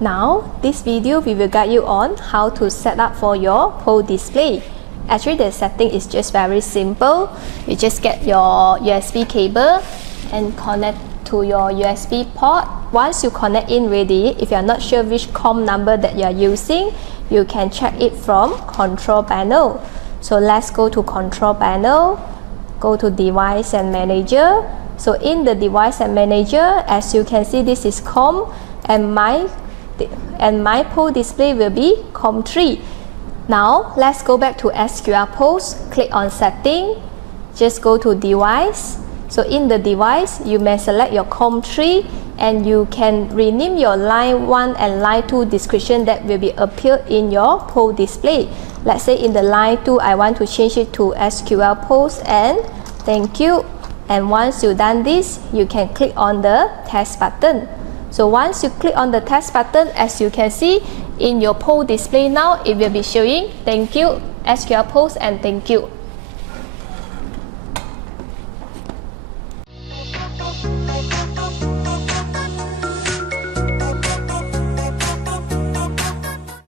Now, this video we will guide you on how to set up for your POS display. Actually, the setting is just very simple. You just get your USB cable and connect to your USB port. Once you connect in ready, if you are not sure which COM number that you are using, you can check it from control panel. So let's go to control panel, go to device and manager. So in the device and manager, as you can see, this is COM and my POS display will be COM3. Now let's go back to SQL POS. Click on setting, just go to device. So in the device, you may select your COM3 and you can rename your line 1 and line 2 description that will be appeared in your POS display. Let's say in the line 2, I want to change it to SQL POS and thank you. And once you've done this, you can click on the test button. So once you click on the test button, as you can see in your POS display now, it will be showing thank you, SQL POS and thank you.